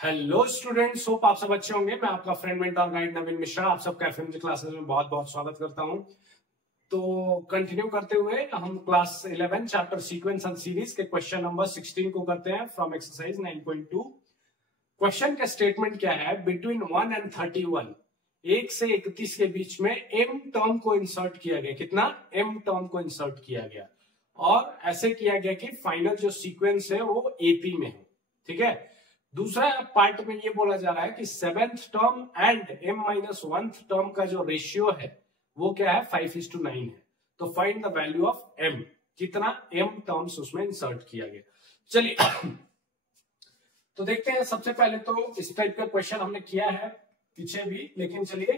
Hello students, hope आप सब अच्छे होंगे। मैं आपका फ्रेंड मेंटर गाइड नवीन मिश्रा आप सबका एफएमजी क्लासेस में बहुत बहुत स्वागत करता हूं। तो कंटिन्यू करते हुए हम class 11 chapter sequence and series के क्वेश्चन नंबर 16 को करते हैं फ्रॉम एक्सरसाइज 9.2। क्वेश्चन का स्टेटमेंट क्या है? बिटवीन 1 एंड 31, 1 से 31 के बीच में एम टर्म को इंसर्ट किया गया। कितना? एम टर्म को इंसर्ट किया गया और ऐसे किया गया कि फाइनल जो सीक्वेंस है वो एपी में हो। ठीक है। दूसरा पार्ट में ये बोला जा रहा है कि seventh term and m-1 term का जो रेशियो है वो क्या है? 5:9 है। तो find the value of m। कितना m टर्म्स उसमें इंसर्ट किया गया। चलिए तो देखते हैं। सबसे पहले तो इस टाइप का क्वेश्चन हमने किया है पीछे भी, लेकिन चलिए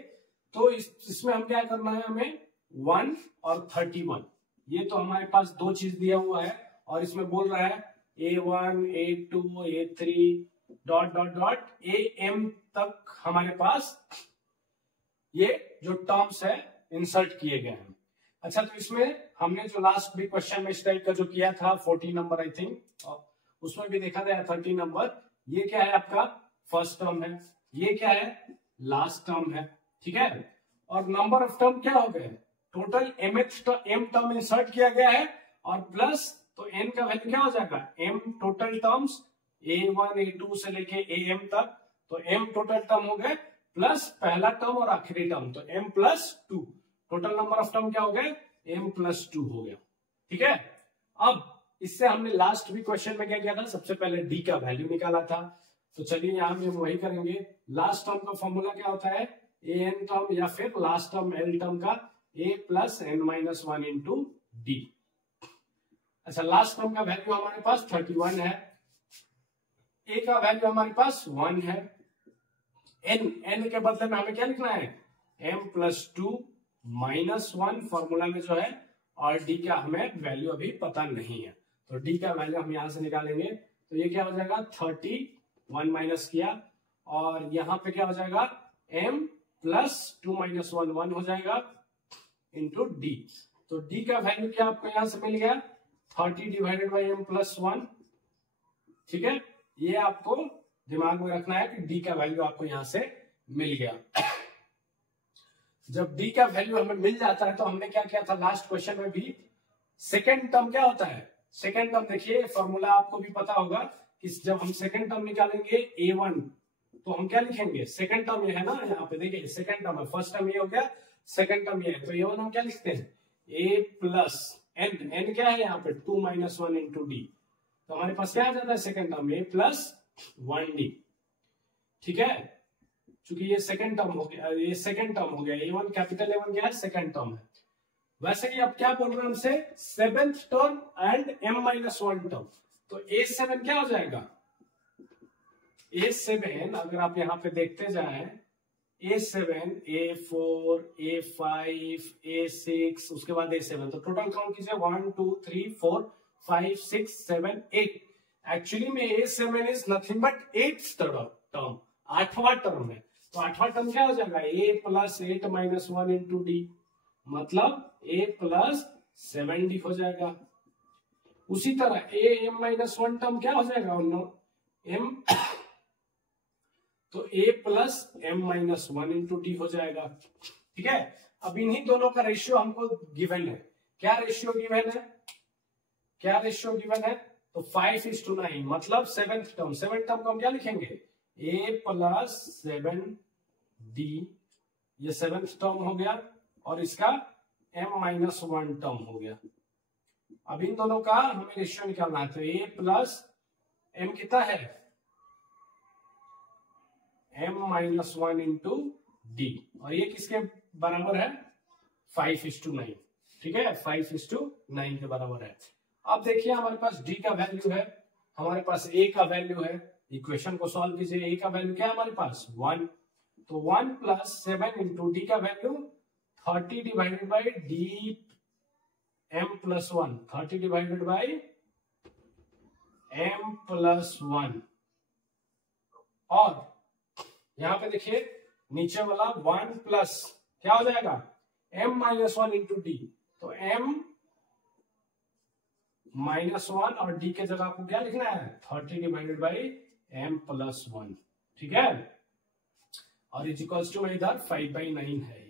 तो इसमें हम क्या करना है, हमें 1 और 31 ये तो हमारे पास दो चीज दिया हुआ है और इसमें बोल रहा है A1 A2 A3 dot dot dot AM तक हमारे पास ये जो टर्म्स है इंसर्ट किए गए हैं। अच्छा, तो इसमें हमने जो लास्ट भी क्वेश्चन में इस टाइप का जो किया था 14 नंबर आई थिंक, उसमें भी देखा था 30 नंबर। ये क्या है? आपका फर्स्ट टर्म है। ये क्या है? लास्ट टर्म है। ठीक है। और नंबर ऑफ टर्म क्या हो गए? टोटल m टर्म इंसर्ट किया गया है और प्लस तो n का वैल्यू क्या हो जाएगा? m total terms A1 A2 से लेके AM तक, तो m टोटल टर्म हो गए प्लस पहला टर्म और आखिरी टर्म, तो m+2। Total number of term क्या हो गए? m+2 हो गया। ठीक है। अब इससे हमने लास्ट भी क्वेश्चन में क्या किया था? सबसे पहले d का वैल्यू निकाला था। तो चलिए यहां भी हम वही करेंगे। लास्ट टर्म का फॉर्मूला क्या होता है? an टर्म या फिर लास्ट टर्म l टर्म का a + n-1 इंटू d। अच्छा, लास्ट टर्म का वैल्यू हमारे पास 31 है, ए का वैल्यू हमारे पास 1 है, n के बदले में हमें क्या लिखना है? m+2 -1 फॉर्मूला में जो है, और d का हमें वैल्यू अभी पता नहीं है, तो d का वैल्यू हम यहां से निकालेंगे। तो ये क्या हो जाएगा? 31 माइनस किया और यहां पे क्या हो जाएगा? m+2 - 1 1 हो जाएगा इंटू d। तो d का वैल्यू क्या आपको यहां से मिल गया? 30 / m+1। ठीक है। ये आपको दिमाग में रखना है कि d का वैल्यू आपको यहां से मिल गया। जब d का वैल्यू हमें मिल जाता है तो हमने क्या किया था लास्ट क्वेश्चन में भी? सेकेंड टर्म क्या होता है? सेकेंड टर्म देखिए, फॉर्मूला आपको भी पता होगा कि जब हम सेकेंड टर्म निकालेंगे A1 तो हम क्या लिखेंगे? सेकेंड टर्म ये है ना, यहाँ पे देखिए सेकेंड टर्म है। फर्स्ट टर्म ये हो गया, सेकेंड टर्म ये है, तो A1 हम क्या लिखते हैं? A + n क्या है यहाँ पे? 2 - 1 इंटू d। तो हमारे पास क्या आ जाता है? Second term A + 1d। ठीक है। चूंकि ये सेकेंड टर्म हो गया, ये सेकेंड टर्म हो गया। A1 कैपिटल A1 क्या है? सेकेंड टर्म है। वैसे ही अब क्या बोल रहे हैं हमसे? Seventh term and m-1 term. तो A7 क्या हो जाएगा? A7 अगर आप यहां पे देखते जाएं, A7 A4 A5 A6 उसके बाद A7, तो टोटल काउंट कीजिए 1 2 3 4 5 6 7 8। एक्चुअली में A7 is nothing but 8th term, 8वां टर्म है। तो 8वां टर्म क्या हो जाएगा? A + 8 - 1 इंटू d, मतलब A + 7d हो जाएगा। उसी तरह AM-1 टर्म क्या हो जाएगा? m तो A + m-1 इंटू d हो जाएगा। ठीक है। अब इन्हीं दोनों का रेशियो हमको गिवन है। क्या रेशियो गिवन है? क्या रेशियो गिवन है? तो 5:9, मतलब सेवेंथ टर्म को हम क्या लिखेंगे? A + 7d, ये सेवेंथ टर्म हो गया और इसका m-1 टर्म हो गया। अब इन दोनों का हमें रेशियो निकालना है। तो A + m कितना है? m-1 इंटू d, और ये किसके बराबर है? 5:9। ठीक है, 5:9 के बराबर है। अब देखिए हमारे पास d का वैल्यू है, हमारे पास a का वैल्यू है। इक्वेशन को सॉल्व कीजिए। a का वैल्यू क्या है हमारे पास? 1। तो 1 + 7 इंटू d का value 30 divided by d m+1, 30 divided by m+1। और यहां पे देखिए नीचे वाला 1 प्लस क्या हो जाएगा? m-1 into d। तो m-1 और d के जगह आपको क्या लिखना है? 30 डिवाइडेड बाई m+1। ठीक है, और इज इक्वल्स टू में इधर 5/9 है।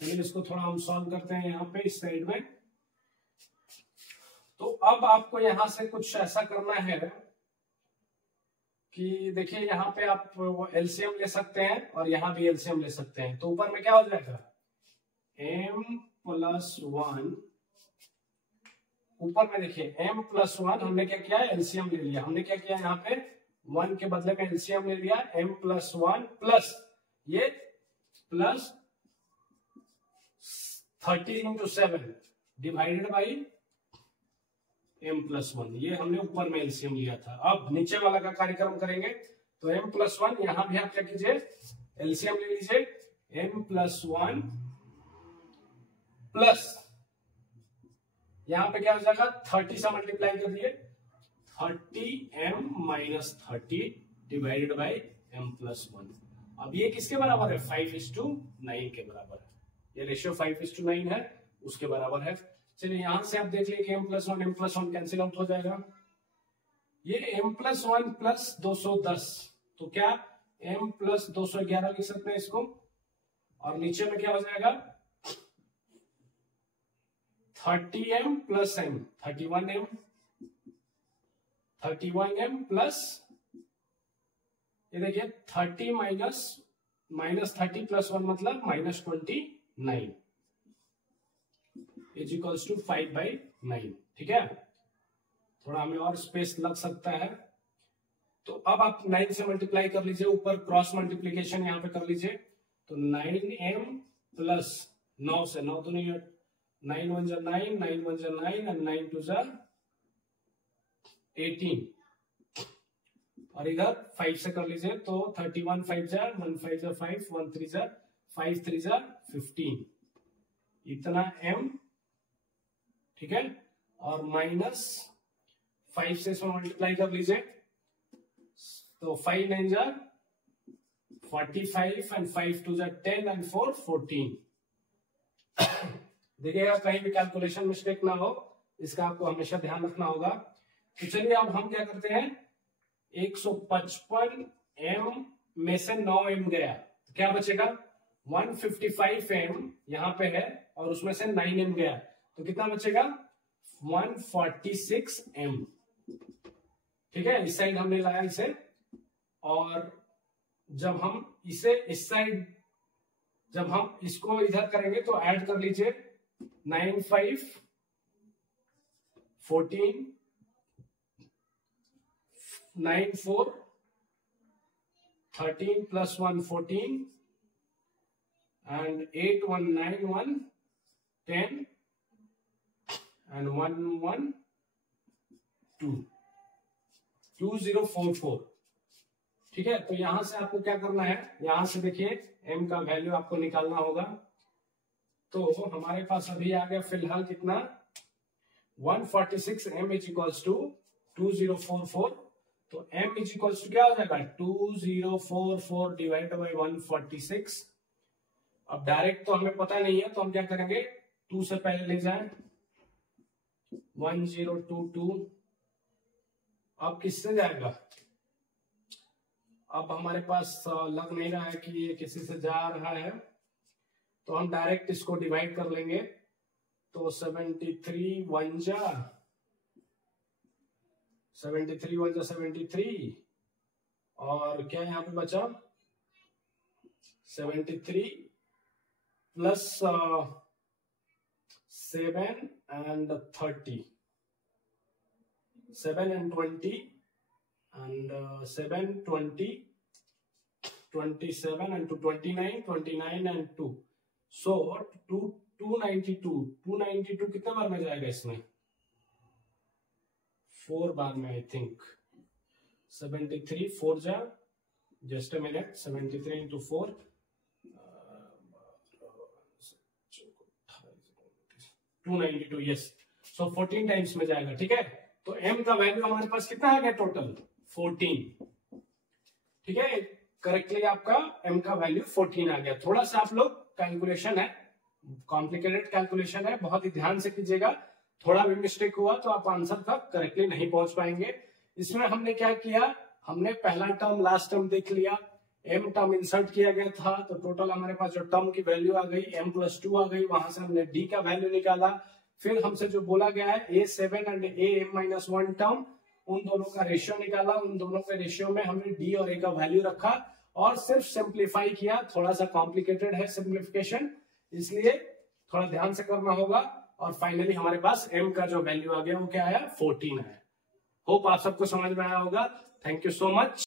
चलिए इसको थोड़ा हम सॉल्व करते हैं यहाँ पे इस साइड में। तो अब आपको यहां से कुछ ऐसा करना है कि देखिए यहाँ पे आप एलसीएम ले सकते हैं और यहाँ भी एलसीएम ले सकते हैं। तो ऊपर में क्या हो जाएगा, m+1, ऊपर में देखिए m+1 हमने क्या किया, एलसीएम ले लिया। हमने क्या किया यहाँ पे 1 के बदले में एलसीएम ले लिया, m+1 प्लस ये प्लस 13 × 7 डिवाइडेड बाई m+1, ये हमने ऊपर में एलसीएम लिया था। अब नीचे वाला का कार्यक्रम करेंगे। तो m+1 यहां भी आप क्या कीजिए, एलसीएम ले लीजिए, m+1 प्लस यहां पे क्या हो जाएगा, 30 से मल्टीप्लाई कर दिए, 30m-30 डिवाइडेड बाई m+1। अब ये किसके बराबर है, 5:9 के बराबर है। ये रेशियो 5:9 है, उसके बराबर है। चलिए यहां से आप देख लीजिए m+1 कैंसिल आउट हो जाएगा। ये m+1 प्लस 210, तो क्या m+211 लिख सकते हैं इसको। और नीचे में क्या हो जाएगा, 30m plus m, 31m plus ये देखिए 30 -30 + 1 मतलब -29 इज इक्वल्स टू 5/9। ठीक है, थोड़ा हमें और स्पेस लग सकता है। तो अब आप 9 से मल्टीप्लाई कर लीजिए, ऊपर क्रॉस मल्टीप्लीकेशन यहाँ पे कर लीजिए। तो 9m प्लस 9 से 9 दूनी 9 × 1 = 9, 9 × 1 = 9 और 9 × 2 = 18। और इधर 5 से कर लीजिए, तो 31 5 × 1 5 × 5 1 3 × 5 3 × 15 इतना m। ठीक है, और -5 से इसमें मल्टीप्लाई कर लीजिए, तो 5 9 = 45 and 5 2 = 10 and 4 14। देखिएगा कहीं भी कैलकुलेशन मिस्टेक ना हो, इसका आपको हमेशा ध्यान रखना होगा। तो चलिए अब हम क्या करते हैं, 155m में से 9m गया, तो क्या बचेगा, 155m यहां पे है और उसमें से 9m गया, तो कितना बचेगा, 146m। ठीक है, इस साइड हमने लाया इसे, और जब हम इसे इस साइड, जब हम इसको इधर करेंगे तो ऐड कर लीजिए, 9 5 14 9 4 13 + 1 14 and 8 1 9 1 10 and 1 1 2 2044। ठीक है, तो यहां से आपको क्या करना है, यहां से देखिए m का वैल्यू आपको निकालना होगा। तो हमारे पास अभी आ गया फिलहाल कितना, 146m इज इक्वल्स टू 2044। तो m इज इक्वल्स टू क्या हो जाएगा, 2044 डिवाइड बाई 146। अब डायरेक्ट तो हमें पता नहीं है, तो हम क्या करेंगे, 2 से पहले ले जाएं, 1022। अब किससे जाएगा, अब हमारे पास लग नहीं रहा है कि ये किसी से जा रहा है, तो हम डायरेक्ट इसको डिवाइड कर लेंगे। तो 73 1 जा 73 और क्या यहाँ पे बचा, 73 plus 7 and 30 7 and 20 and 7 20 27 and 29 and 2, so 292 कितने बार में जाएगा इसमें, 4 बार में आई थिंक। 73 4 जा, just a minute, 73 into 4 292, yes, so 14 times में जाएगा। ठीक है, तो m का वैल्यू हमारे पास कितना आ गया टोटल, 14। ठीक है, करेक्टली आपका m का वैल्यू 14 आ गया। थोड़ा सा आप लोग कैलकुलेशन है, कॉम्प्लिकेटेड कैलकुलेशन है, बहुत ही ध्यान से कीजिएगा। थोड़ा भी मिस्टेक हुआ तो आप आंसर तक करेक्टली नहीं पहुंच पाएंगे। इसमें हमने क्या किया, हमने पहला टर्म लास्ट टर्म देख लिया, m टर्म इंसर्ट किया गया था, तो टोटल हमारे पास जो टर्म की वैल्यू आ गई m+2 आ गई। वहां से हमने d का वैल्यू निकाला। फिर हमसे जो बोला गया है a7 एंड am-1 टर्म, उन दोनों का रेशियो निकाला। उन दोनों के रेशियो में हमने d और a का वैल्यू रखा और सिर्फ सिंप्लीफाई किया। थोड़ा सा कॉम्प्लिकेटेड है सिंप्लीफिकेशन, इसलिए थोड़ा ध्यान से करना होगा। और फाइनली हमारे पास m का जो वैल्यू आ गया वो क्या आया, 14 है। होप आप सबको समझ में आया होगा। Thank you so much.